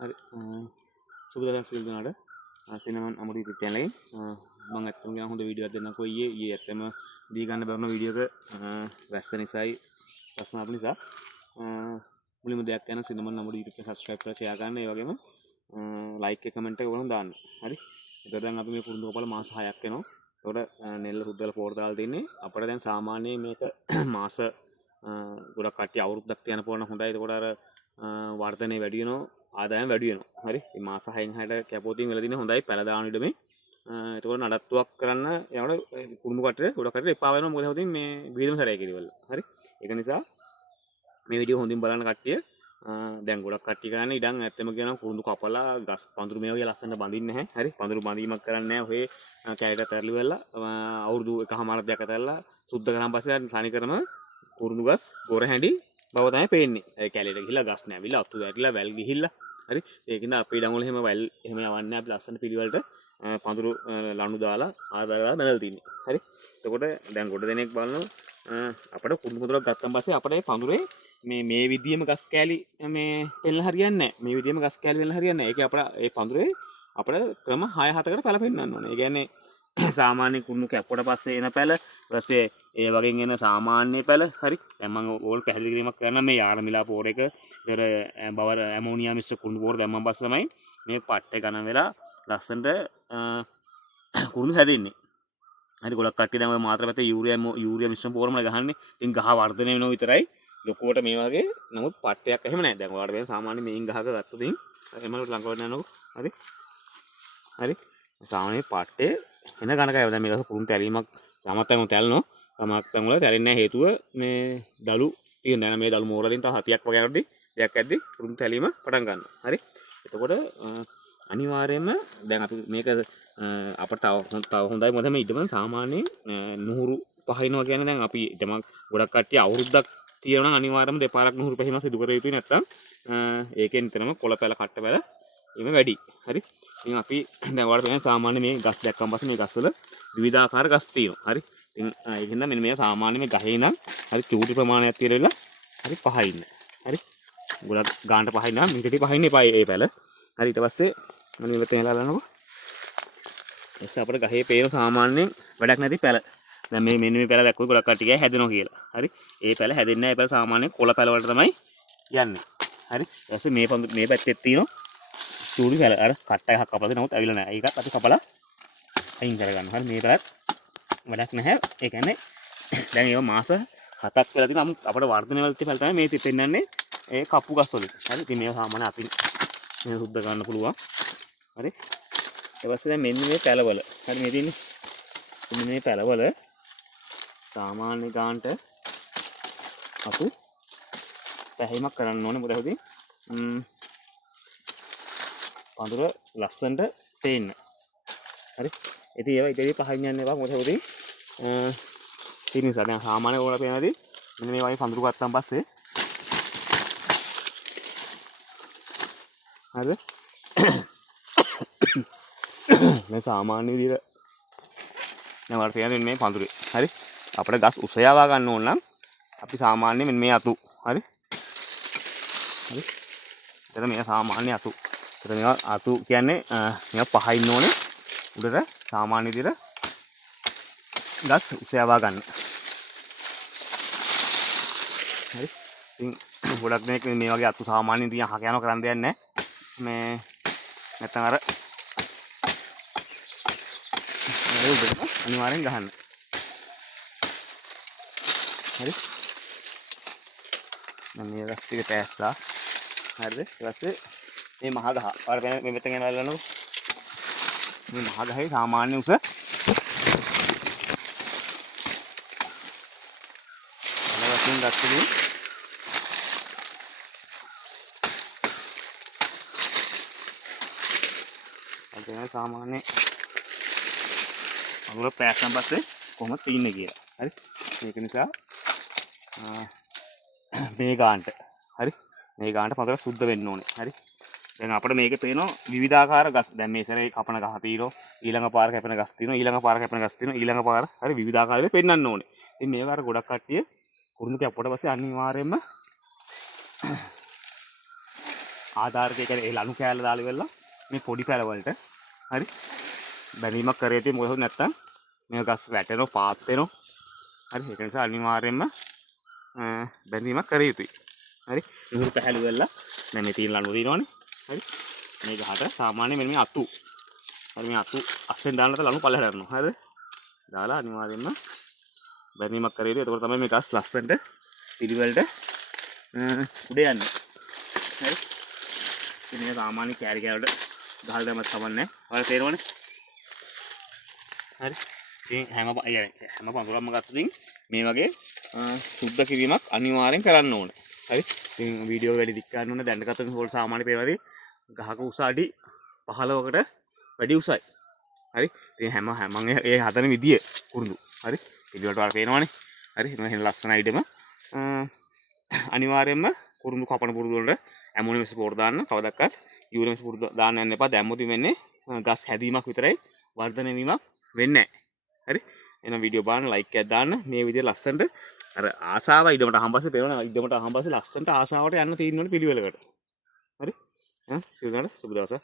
හරි සුබදා සිල් දුනාට cinnamon අමුඩු YouTube channel එකෙන් මම ඇත්තටම කියන හොඳ වීඩියෝ එකක් දෙන්නකෝ ඊයේ ඇත්තම දී ගන්න බැරුණ වීඩියෝ එක වැස්ස නිසායි ප්‍රශ්න අපු නිසා මුලින්ම දෙයක් යන සිනමන් අමුඩු YouTube එක subscribe කරලා share කරන්න ඒ වගේම like එක comment එක ඕනම දාන්න හරි එතකොට දැන් අපි මේ පුරුදු කපල මාස 6ක් වෙනවා එතකොට නෙල්ල සුද්දල පොර දාලා තින්නේ අපිට දැන් සාමාන්‍යයෙන් මේක මාස ගොඩක් කට්ටිය අවුරුද්දක් තියන පොරන හොඳයි එතකොට අර වර්ධනය වැඩි වෙනවා ආදායම වැඩි වෙනවා හරි මේ මාස 6න් 6ට කැපෝතින් වෙලා තියෙන හොඳයි පැල දාන ඉඩමේ එතකොට නඩත්තුවක් කරන්න යනකොට කුරුඳු කට්ටේ ගොඩක් කට්ටේ එපා වෙනවා මොකද හොතින් මේ වීදම සැරය කිරිවල හරි ඒක නිසා මේ වීඩියෝ හොඳින් බලන්න කට්ටිය දැන් ගොඩක් කට්ටිය කරන්නේ ඉඩම් ඇත්තම කියනවා කුරුඳු කපලා ගස් පඳුරු මේ වගේ ලස්සනට බඳින්නේ නැහැ හරි පඳුරු බඳීමක් කරන්නේ නැහැ ඔය කැලේට පෙරලි වෙලා අවුරුදු එකමාරක් දෙකක් ඇතල්ලා සුද්ධ කරන් පස්සේ තනි කරම කුරුඳු ගස් ගොර හැඬි බව තමයි පේන්නේ. ඒ කැලේට ගිහිල්ලා ගස් නැවිලා අතු වැටිලා වැල් ගිහිල්ලා හරි ඒකින්ද අපේ ඉඩම් වල එහෙම වැල් එහෙම යවන්නේ අපි ලස්සන පිළිවෙලට පඳුරු ලණු දාලා ආදාලා බැලලා තින්නේ. හරි. එතකොට දැන් ගොඩ දෙනෙක් බලනවා අපිට කුරුඳු මුදුරක් ගත්තන් පස්සේ අපිට මේ පඳුරේ මේ විදියෙම ගස් කෑලි මේ පෙන්නලා හරියන්නේ නැහැ. මේ විදියෙම ගස් කෑලි පෙන්නලා හරියන්නේ නැහැ. ඒක අපිට ඒ පඳුරේ අපිට ක්‍රම 6-7කට පැල පෙන්නන්න ඕනේ. ඒ කියන්නේ සාමාන්‍ය කුරුඳු කැපුවට පස්සේ එන පැල ඊපස්සේ ඒ වගේ එන සාමාන්‍ය පැල හරි දැන් මම ඕල් පැහැදිලි කිරීමක් කරන්න මේ යාරමිලා පෝර එක ඉතර බවර ඇමෝනියා මිශ්‍ර කුරුඳු පෝර දැම්මන් පස්සේ තමයි මේ පට්ටේ ගණන් වෙලා ලස්සනට කුරුඳු හැදෙන්නේ හරි ගොඩක් කට්ටිය දැන් ඔය මාතර පැත්තේ යූරියා මිශ්‍ර පෝරම ගහන්නේ ඉතින් ගහ වර්ධනය වෙනවා විතරයි ලොකුවට මේ වගේ නමුත් පට්ටයක් එහෙම නැහැ දැන් ඔයාලට මේ සාමාන්‍ය මේන් ගහක ගත්තොත් එමලට ලංකාවට යනකො හරි හරි සාමාන්‍ය පට්ටේ එන ගණකයි දැන් මේක කුරුඳු තැලීමක් සමත්තම තැලනවා සමත්තම වල තැලෙන්නේ නැහැ හේතුව මේ දලු තියෙන දැන් මේ දලු මෝරලින් තව 7ක් වගේ යනකොට දෙයක් ඇද්දි කුරුඳු තැලීම පටන් ගන්නවා හරි එතකොට අනිවාර්යයෙන්ම දැන් අපි මේක අපට තව හොඳයි මොකද මේ ඊටම සාමාන්‍යයෙන් නුහුරු පහිනවා කියන්නේ දැන් අපි තමක් ගොඩක් කට්ටිය අවුරුද්දක් තියෙනවා නම් අනිවාර්යයෙන්ම දෙපාරක් නුහුරු පහිනවා සිදු කර යුතුයි නැත්තම් ඒකෙන් නිතරම කොළ පැල කට්ට පැල එimhe වැඩි හරි ඉතින් අපි දැන් ඔයාලට පේන සාමාන්‍ය මේ ගස් දැක්කම පස්සේ මේ ගස් වල විවිධාකාර ගස් තියෙනවා හරි ඉතින් ඒකෙන්ද මෙන්න මේ සාමාන්‍ය මේ ගහේ නම් හරි චූටි ප්‍රමාණයක් තියලා හරි පහින්න හරි ගොඩක් ගානට පහින්න නම් මිටටි පහින්න එපා ඒ පැල හරි ඊට පස්සේ මම ඉවත වෙලා බලනකො එස්ස අපිට ගහේ පේන සාමාන්‍යයෙන් වැඩක් නැති පැල දැන් මේ මෙන්න මේ පැල දැක්කොත් ගොඩක් කට්ටිය හැදෙනවා කියලා හරි ඒ පැල හැදෙන්නේ නැහැ ඒ පැල සාමාන්‍යයෙන් කොළ පැල වලට තමයි යන්නේ හරි ඊට පස්සේ මේ පැත්තේ තියෙනවා චූටි පැල අර කට්ට එකක් කපලා දෙනවා නමුත් ඇවිල්ලා නැහැ ඒකත් අපි කපලා අයින් කරගන්න හරි මේ පැලත් වැඩක් නැහැ ඒ කියන්නේ දැන් ඒව මාස 7ක් වෙලා තියෙනවා නමුත් අපිට වර්ධනය වෙච්ච පැල තමයි මේ පෙන්නන්නේ ඒ කප්පු ගස් වලින් හරි ඉතින් මේව සාමාන්‍ය අපි මේ සුද්ධ ගන්න පුළුවන් හරි ඊට පස්සේ දැන් මෙන්න මේ පැලවල හරි මේ තියෙන්නේ මෙන්න මේ පැලවල සාමාන්‍ය ගානට අපි පැහැීමක් කරන්න ඕනේ මොකද හොදී පඳුර ලස්සනට තේන්න හරි ඉතින් ඒවා ඉතින් පහින් යන්න එපා මොකද හොදී ඒ නිසා දැන් සාමාන්‍ය ඕලා පේනදී මෙන්න මේ වගේ පඳුරු ගත්තාන් පස්සේ හරිද මේ සාමාන්‍ය විදිහට දැන් වල පේන්නේ මේ පඳුරේ හරි අපිට ගස් උසයවා ගන්න ඕන නම් අපි සාමාන්‍ය මෙන්න මේ අතු හරි හරි එතන මේ සාමාන්‍ය අතු එතන මේවා අතු කියන්නේ මේවා පහින්න ඕනේ උඩට සාමාන්‍ය විදිහට ගස් උසයවා ගන්න හරි ඉතින් ගොඩක් දෙනෙක් මේ වගේ අතු සාමාන්‍යයෙන් තියන් හක යනවා කරන් දෙයක් නැහැ මේ නැත්තම් අර උඩට අනිවාර්යෙන් ගහන්න හරි මම මේ ගස් ටික තෑස්සා හරිද ඊට පස්සේ මේ මහ ගහ ඔයාලා වෙන මේ මෙතන යනවා බලන්නකො මේ මහ ගහේ සාමාන්‍ය උස අලවසින් ගත්තලු අද සාමාන්‍ය අගුල පෑස්සන් පස්සේ කොහොමද තින්නේ කියලා හරි ඒක නිසා මේ ගානට හරි මේ ගානට පතර සුද්ධ වෙන්න ඕනේ හරි දැන් අපිට මේකේ පේනවා විවිධාකාර ගස් දැන් මේ සැරේ කපන ගහ තියෙනවා ඊළඟ පාර කැපෙන ගස් තියෙනවා ඊළඟ පාර කැපෙන ගස් තියෙනවා ඊළඟ පාර හරි විවිධාකාර විදිහට පෙන්වන්න ඕනේ ඉතින් මේවා අර ගොඩක් කට්ටිය කුරුඳු කැපුවට පස්සේ අනිවාර්යයෙන්ම ආධාරකය කියන්නේ ඒ ලණු කෑල්ල දාලා ඉවරලා මේ පොඩි පැල වලට හරි බැඳීමක් කරේ තියෙන්නේ මොකද නැත්තම් මේ ගස් වැටෙනවා පාත් වෙනවා හරි ඒක නිසා අනිවාර්යයෙන්ම බැඳීමක් කර යුතුයි හරි නුහුරු පැහැලු වෙලා දැන් මේ තියෙන ලණු දිනවනේ හරි මේ ගහට සාමාන්‍යයෙන් මෙන්න මේ අතු හරි මේ අතු අස්සෙන් දාන්නත් ලණු පල්ලෙහාට යනවා හරිද දාලා අනිවාර්යයෙන්ම බැඳීමක් කර යුතුයි එතකොට තමයි මේ ගස් ලස්සනට පිළිවෙලට උඩ යන්නේ හරි ඉතින් මේ සාමාන්‍ය කෑලි කෑල්ලට ගහලා දැම්මත් කමන්නේ ඔයාලා තේරෙනවනේ හරි ඉතින් හැම පඳුරක්ම ගත්තොත් මේ වගේ සුද්ධ කිරීමක් අනිවාර්යෙන් කරන්න ඕනේ හරි ඉතින් වීඩියෝ වැඩි දික් ගන්න ඕනේ දැන් ගත්තොත් හොල් සාමාන්‍ය පේනවාදී ගහක උස අඩි 15කට වැඩි උසයි හරි ඉතින් හැම ඒ හදන විදිය කුරුඳු හරි පිළිවෙලට වල පේනවනේ හරි එහෙනම් ලස්සන අයිඩම අනිවාර්යයෙන්ම කුරුඳු කපන පුරුදු වලට ඇමෝනියම් ස්පෝර් දාන්න කවදක්වත් යූරියම් ස්පෝර් දාන්න යන්න එපා දැම්මොත් වෙන්නේ ගස් හැදීමක් විතරයි වර්ධනය වීමක් වෙන්නේ නැහැ හරි එහෙනම් වීඩියෝ බලන්න ලයික් එකක් දාන්න මේ විදිය ලස්සනට අර ආසාව ඉදමට අහම්බස්සේ පේනවා ඉදමට අහම්බස්සේ ලස්සනට ආසාවට යන්න තියෙන ඕනේ පිළිවෙලකට හරි සියලුනාට සුබ දවසක්